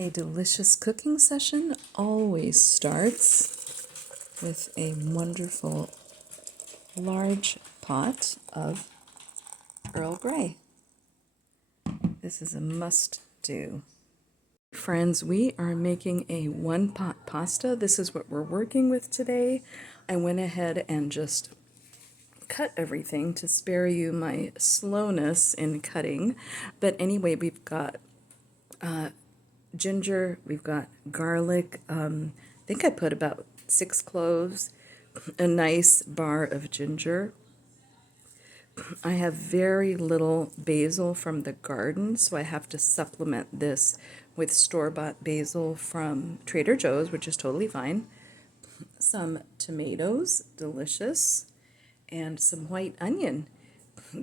A delicious cooking session always starts with a wonderful large pot of Earl Grey. This is a must-do. Friends, we are making a one-pot pasta. This is what we're working with today. I went ahead and just cut everything to spare you my slowness in cutting. But anyway, we've got ginger, we've got garlic. I think I put about 6 cloves, a nice bar of ginger. I have very little basil from the garden, so I have to supplement this with store-bought basil from Trader Joe's, which is totally fine. Some tomatoes, delicious, and some white onion.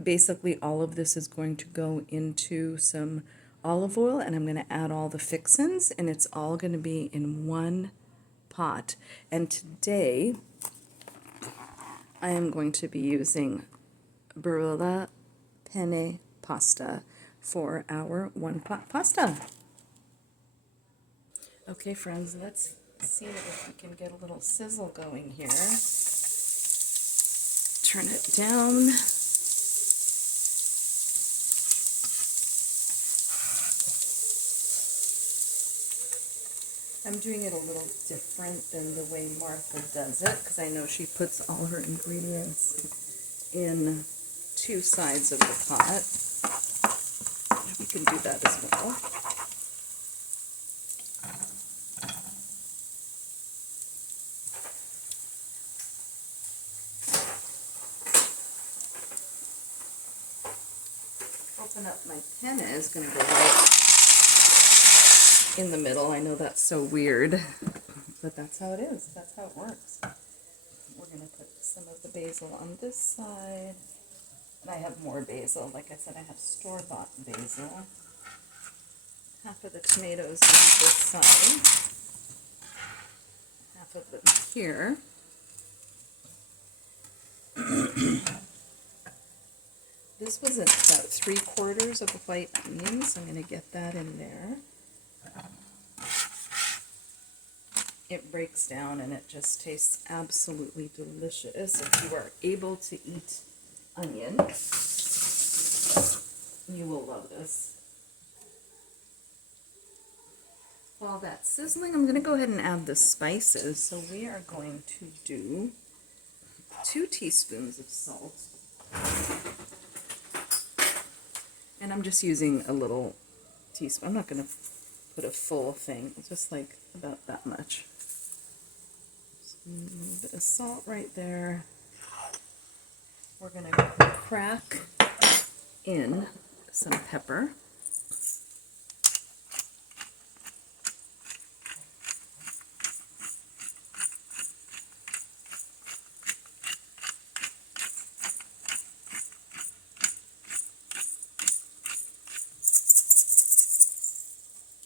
Basically, all of this is going to go into some olive oil, and I'm going to add all the fixins, and it's all going to be in one pot. And today, I am going to be using Barilla penne pasta for our one-pot pasta. Okay, friends, let's see if we can get a little sizzle going here. Turn it down. I'm doing it a little different than the way Martha does it, because I know she puts all her ingredients in 2 sides of the pot. We can do that as well. Open up my penne is going to go right in the middle. I know that's so weird, but that's how it is. That's how it works. We're going to put some of the basil on this side. And I have more basil. Like I said, I have store-bought basil. Half of the tomatoes on this side. Half of them here. This was about 3/4 of a white onion, so I'm going to get that in there. It breaks down and it just tastes absolutely delicious. If you are able to eat onion, you will love this. While that's sizzling, I'm going to go ahead and add the spices. So we are going to do 2 teaspoons of salt. And I'm just using a little teaspoon. I'm not going to put a full thing, just like about that much. A little bit of salt right there. We're going to crack in some pepper.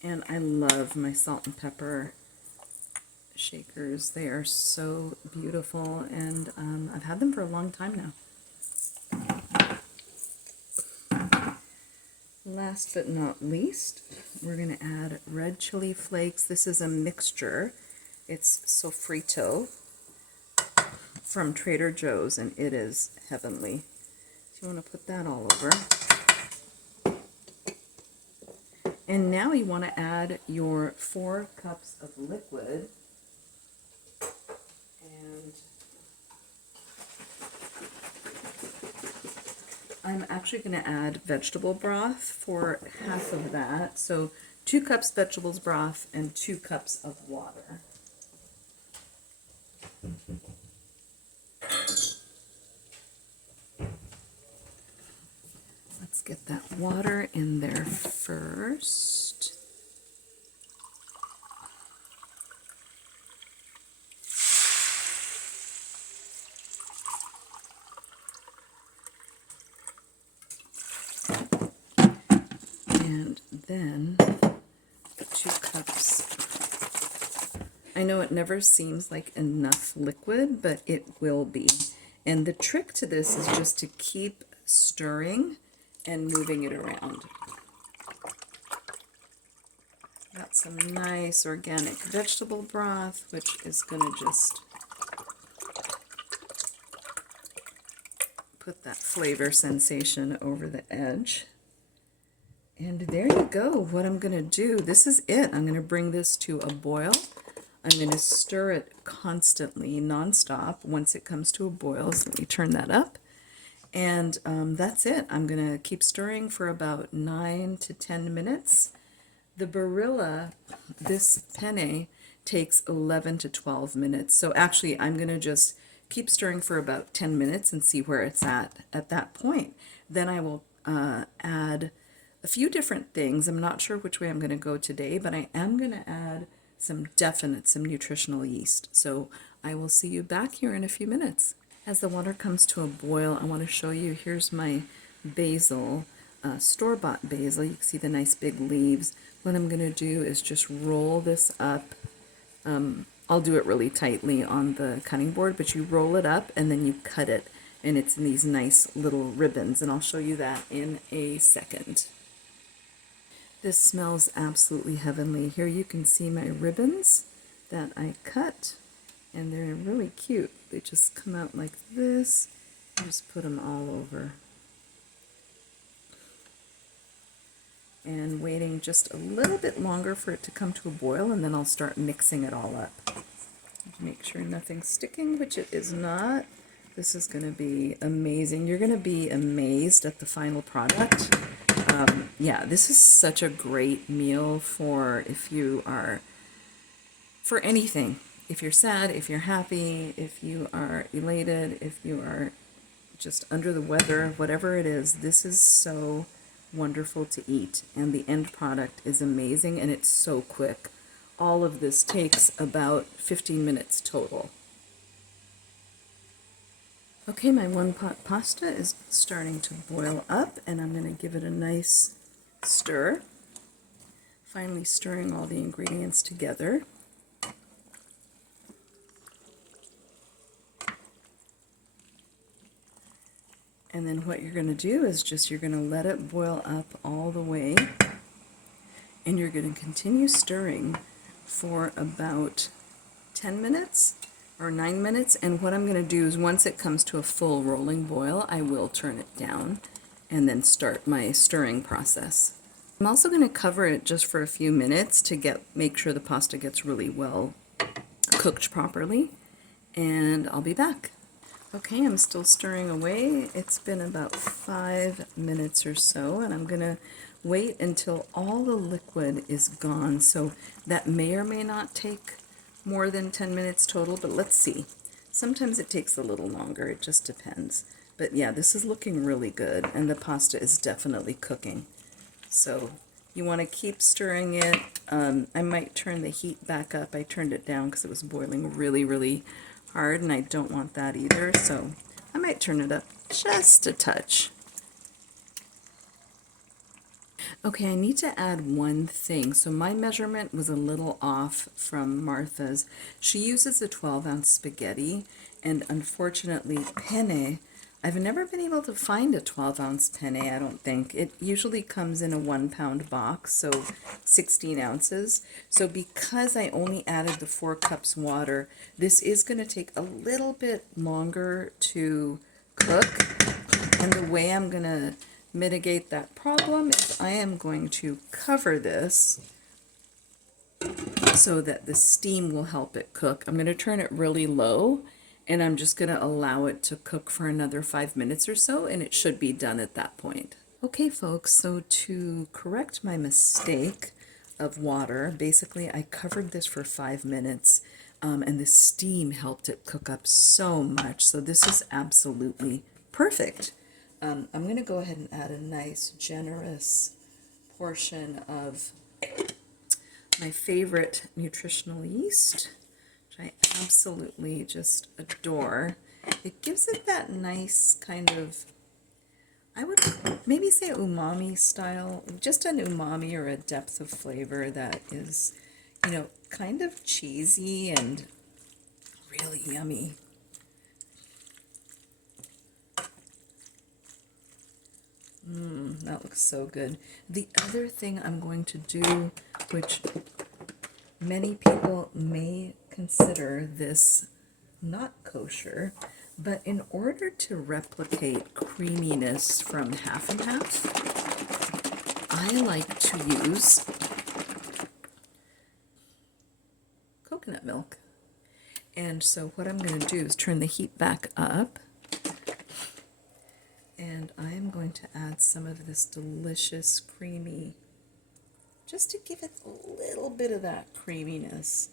And I love my salt and pepper shakers. They are so beautiful, and I've had them for a long time now. Last but not least, we're going to add red chili flakes. This is a mixture. It's sofrito from Trader Joe's, and it is heavenly. So you want to put that all over. And now you want to add your 4 cups of liquid. And I'm actually going to add vegetable broth for half of that. So 2 cups vegetables broth and 2 cups of water. Let's get that water in there first. And then 2 cups. I know it never seems like enough liquid, but it will be. And the trick to this is just to keep stirring and moving it around. About some nice organic vegetable broth, which is going to just put that flavor sensation over the edge. And there you go. What I'm going to do, this is it. I'm going to bring this to a boil. I'm going to stir it constantly, nonstop, once it comes to a boil. So let me turn that up. And that's it. I'm going to keep stirring for about 9 to 10 minutes. The Barilla, this penne, takes 11 to 12 minutes. So actually, I'm going to just keep stirring for about 10 minutes and see where it's at that point. Then I will add a few different things. I'm not sure which way I'm going to go today, but I am going to add some nutritional yeast. So I will see you back here in a few minutes. As the water comes to a boil, I want to show you, here's my basil, store-bought basil. You can see the nice big leaves. What I'm going to do is just roll this up. I'll do it really tightly on the cutting board, but you roll it up and then you cut it, and it's in these nice little ribbons, and I'll show you that in a second. This smells absolutely heavenly. Here you can see my ribbons that I cut, and they're really cute. They just come out like this. I just put them all over. And waiting just a little bit longer for it to come to a boil, and then I'll start mixing it all up. Make sure nothing's sticking, which it is not. This is going to be amazing. You're going to be amazed at the final product. Yeah, this is such a great meal for if you are, for anything. If you're sad, if you're happy, if you are elated, if you are just under the weather, whatever it is, this is so wonderful to eat. And the end product is amazing, and it's so quick. All of this takes about 15 minutes total. Okay, my one pot pasta is starting to boil up, and I'm going to give it a nice stir. Finally stirring all the ingredients together. And then what you're going to do is you're going to let it boil up all the way, and you're going to continue stirring for about 10 minutes or 9 minutes. And what I'm going to do is once it comes to a full rolling boil, I will turn it down and then start my stirring process. I'm also going to cover it just for a few minutes to make sure the pasta gets really well cooked properly, and I'll be back. Okay, I'm still stirring away. It's been about 5 minutes or so, and I'm going to wait until all the liquid is gone. So that may or may not take more than 10 minutes total, but let's see. Sometimes it takes a little longer, it just depends. But yeah, this is looking really good, and the pasta is definitely cooking. So you want to keep stirring it. I might turn the heat back up. I turned it down because it was boiling really, really hard, and I don't want that either. So I might turn it up just a touch. Okay, I need to add one thing. So my measurement was a little off from Martha's. She uses a 12-ounce spaghetti, and unfortunately, penne, I've never been able to find a 12-ounce penne, I don't think. It usually comes in a 1-pound box, so 16 ounces. So because I only added the 4 cups water, this is going to take a little bit longer to cook. And the way I'm going to mitigate that problem is I am going to cover this so that the steam will help it cook. I'm going to turn it really low, and I'm just going to allow it to cook for another 5 minutes or so, and it should be done at that point. Okay, folks, so to correct my mistake of water, basically I covered this for 5 minutes, and the steam helped it cook up so much. So this is absolutely perfect. I'm going to go ahead and add a nice, generous portion of my favorite nutritional yeast, which I absolutely just adore. It gives it that nice kind of, I would maybe say umami style, just an umami or a depth of flavor that is, you know, kind of cheesy and really yummy. That looks so good. The other thing I'm going to do, which Many people may consider this not kosher, but in order to replicate creaminess from half and half, I like to use coconut milk. And so what I'm going to do is turn the heat back up, and I am going to add some of this delicious creamy, just to give it a little bit of that creaminess.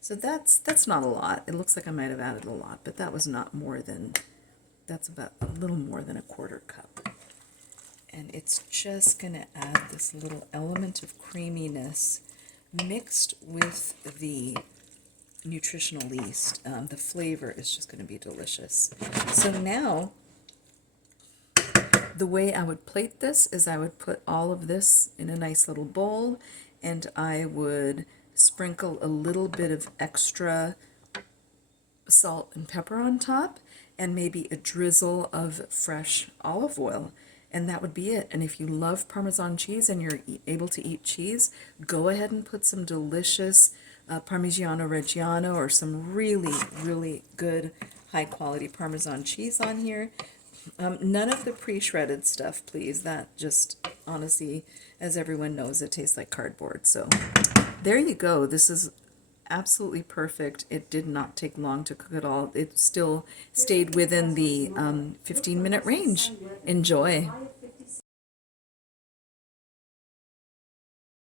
So that's not a lot. It looks like I might have added a lot, but that was not more than, that's about a little more than a quarter cup. And it's just going to add this little element of creaminess mixed with the nutritional yeast. The flavor is just going to be delicious. So now, the way I would plate this is I would put all of this in a nice little bowl, and I would sprinkle a little bit of extra salt and pepper on top, and maybe a drizzle of fresh olive oil, and that would be it. And if you love Parmesan cheese and you're able to eat cheese, go ahead and put some delicious Parmigiano Reggiano or some really, really good high-quality Parmesan cheese on here. None of the pre-shredded stuff, please. That just, honestly, as everyone knows, it tastes like cardboard. So there you go. This is absolutely perfect. It did not take long to cook it all. It still stayed within the 15-minute range. Enjoy.